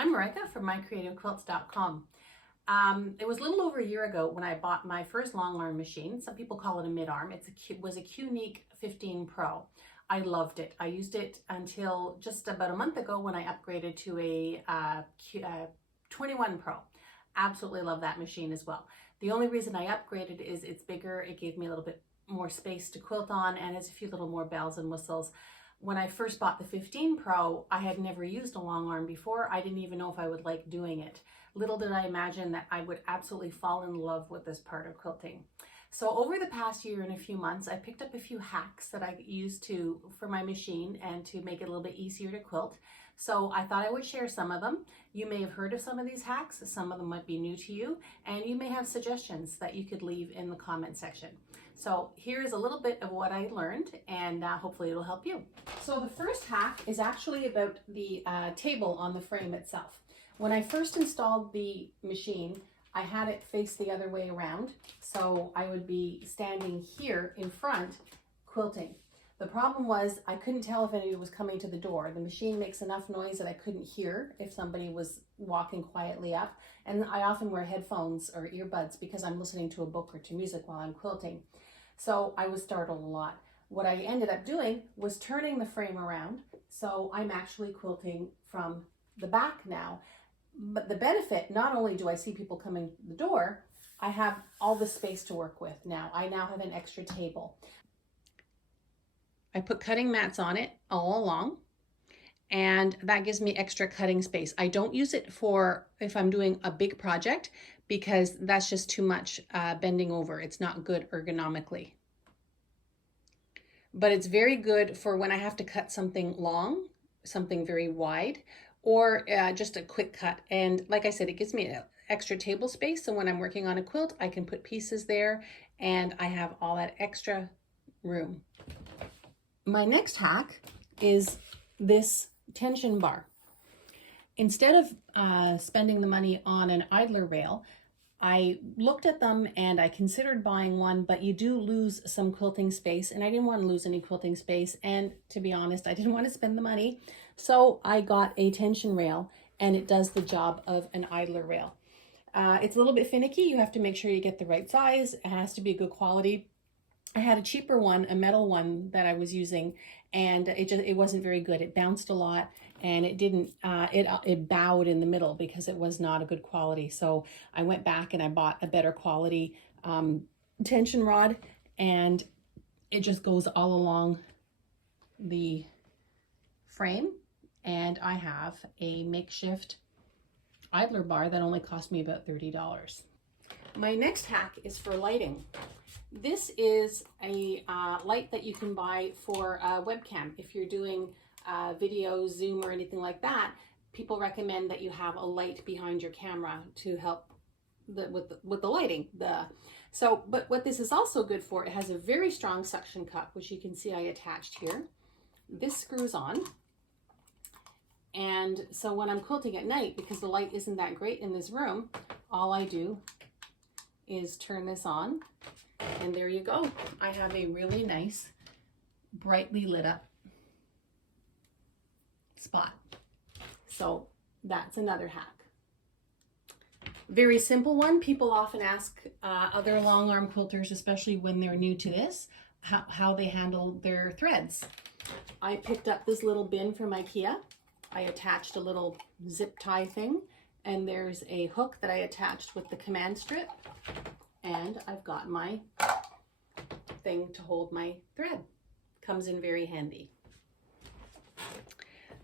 I'm Marijke from mycreativequilts.com. It was a little over a year ago when I bought my first long arm machine. Some people call it a mid-arm. It was a Qnique 15 Pro. I loved it. I used it until just about a month ago when I upgraded to a 21 Pro. Absolutely love that machine as well. The only reason I upgraded is it's bigger. It gave me a little bit more space to quilt on and has a few little more bells and whistles. When I first bought the 15 Pro, I had never used a long arm before. I didn't even know if I would like doing it. Little did I imagine that I would absolutely fall in love with this part of quilting. So over the past year and a few months, I picked up a few hacks that I used for my machine and to make it a little bit easier to quilt. So I thought I would share some of them. You may have heard of some of these hacks. Some of them might be new to you, and you may have suggestions that you could leave in the comment section. So here's a little bit of what I learned, and hopefully it'll help you. So the first hack is actually about the table on the frame itself. When I first installed the machine, I had it face the other way around. So I would be standing here in front quilting. The problem was I couldn't tell if anybody was coming to the door. The machine makes enough noise that I couldn't hear if somebody was walking quietly up. And I often wear headphones or earbuds because I'm listening to a book or to music while I'm quilting. So I was startled a lot. What I ended up doing was turning the frame around. So I'm actually quilting from the back now. But the benefit, not only do I see people coming to the door, I have all the space to work with now. I now have an extra table. I put cutting mats on it all along, and that gives me extra cutting space. I don't use it for if I'm doing a big project because that's just too much bending over. It's not good ergonomically. But it's very good for when I have to cut something long, something very wide, or just a quick cut. And like I said, it gives me extra table space. So when I'm working on a quilt, I can put pieces there and I have all that extra room. My next hack is this tension bar. Instead of spending the money on an idler rail, I looked at them and I considered buying one, but you do lose some quilting space, and I didn't want to lose any quilting space. And to be honest, I didn't want to spend the money. So I got a tension rail, and it does the job of an idler rail. It's a little bit finicky. You have to make sure you get the right size. It has to be good quality. I had a cheaper one, a metal one that I was using, and it wasn't very good. It bounced a lot, and it bowed in the middle because it was not a good quality. So I went back and I bought a better quality tension rod, and it just goes all along the frame. And I have a makeshift idler bar that only cost me about $30. My next hack is for lighting. This is a light that you can buy for a webcam. If you're doing video, Zoom, or anything like that, people recommend that you have a light behind your camera to help with the lighting. But what this is also good for, it has a very strong suction cup, which you can see I attached here. This screws on. And so when I'm quilting at night, because the light isn't that great in this room, all I do is turn this on, and there you go. I have a really nice, brightly lit up spot. So that's another hack. Very simple one. People often ask other long arm quilters, especially when they're new to this, how they handle their threads. I picked up this little bin from IKEA. I attached a little zip tie thing, and there's a hook that I attached with the command strip, and I've got my thing to hold my thread. Comes in very handy.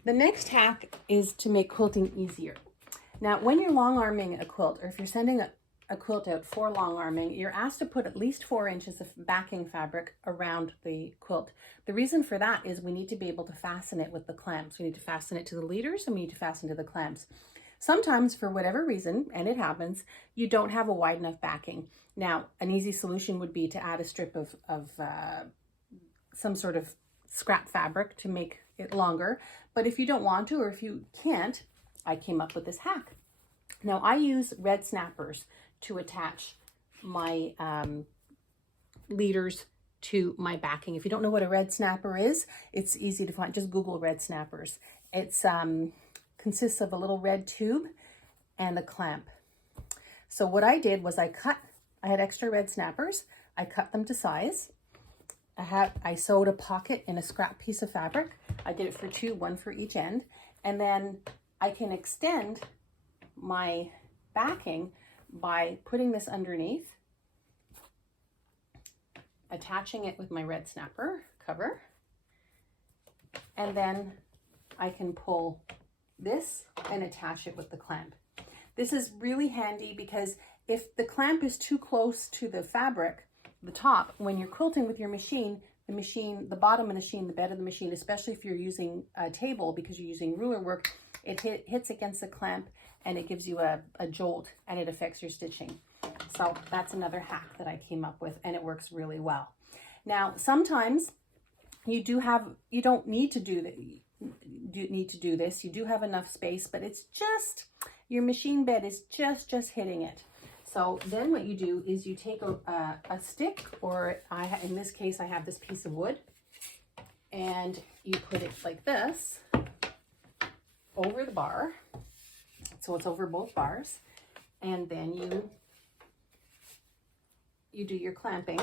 The next hack is to make quilting easier. Now, when you're long arming a quilt, or if you're sending a quilt out for long arming, you're asked to put at least 4 inches of backing fabric around the quilt. The reason for that is we need to be able to fasten it with the clamps. We need to fasten it to the leaders, and we need to fasten to the clamps. Sometimes, for whatever reason, and it happens, you don't have a wide enough backing. Now, an easy solution would be to add a strip of some sort of scrap fabric to make it longer. But if you don't want to, or if you can't, I came up with this hack. Now, I use red snappers to attach my leaders to my backing. If you don't know what a red snapper is, it's easy to find. Just Google red snappers. It's consists of a little red tube and a clamp. So what I did was I had extra red snappers. I cut them to size. I sewed a pocket in a scrap piece of fabric. I did it for two, one for each end. And then I can extend my backing by putting this underneath, attaching it with my red snapper cover, and then I can pull this and attach it with the clamp. This is really handy because if the clamp is too close to the fabric, the top, when you're quilting with your machine, the bottom of the machine, the bed of the machine, especially if you're using a table because you're using ruler work, it hits against the clamp and it gives you a jolt and it affects your stitching. So that's another hack that I came up with, and it works really well. Now, sometimes you don't need to do this. You do have enough space, but it's just, your machine bed is just hitting it. So then what you do is you take a stick, or in this case, I have this piece of wood, and you put it like this over the bar. So it's over both bars. And then you do your clamping.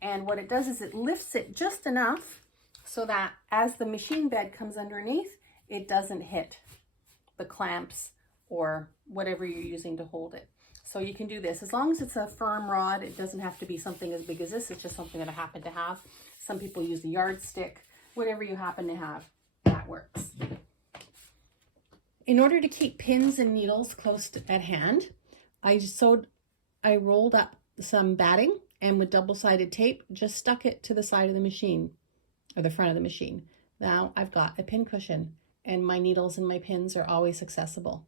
And what it does is it lifts it just enough so that as the machine bed comes underneath, it doesn't hit the clamps or whatever you're using to hold it. So you can do this as long as it's a firm rod. It doesn't have to be something as big as this. It's just something that I happen to have. Some people use the yardstick. Whatever you happen to have, that works. In order to keep pins and needles close at hand, I rolled up some batting and with double-sided tape, just stuck it to the side of the machine, or the front of the machine. Now I've got a pin cushion, and my needles and my pins are always accessible.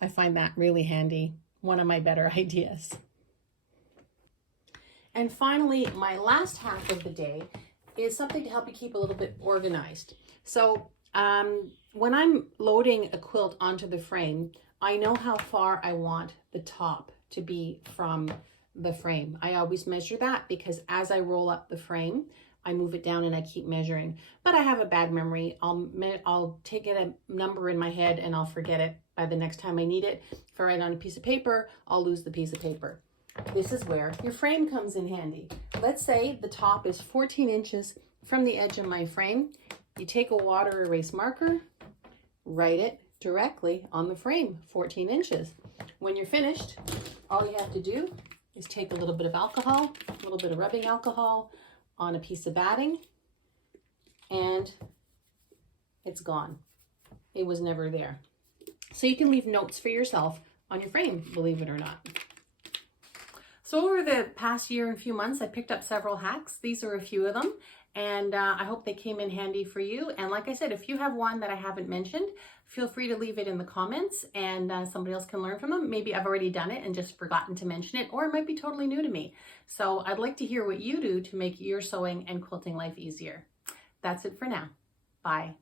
I find that really handy. One of my better ideas. And finally, my last hack of the day is something to help you keep a little bit organized. So when I'm loading a quilt onto the frame, I know how far I want the top to be from the frame. I always measure that because as I roll up the frame, I move it down and I keep measuring. But I have a bad memory. I'll take a number in my head and I'll forget it by the next time I need it. If I write on a piece of paper, I'll lose the piece of paper. This is where your frame comes in handy. Let's say the top is 14 inches from the edge of my frame. You take a water erase marker, write it directly on the frame, 14 inches. When you're finished, all you have to do is take a little bit of alcohol, a little bit of rubbing alcohol on a piece of batting, and it's gone. It was never there. So you can leave notes for yourself on your frame, believe it or not. So over the past year and few months, I picked up several hacks. These are a few of them, and I hope they came in handy for you. And like I said, if you have one that I haven't mentioned, feel free to leave it in the comments and somebody else can learn from them. Maybe I've already done it and just forgotten to mention it, or it might be totally new to me. So I'd like to hear what you do to make your sewing and quilting life easier. That's it for now. Bye.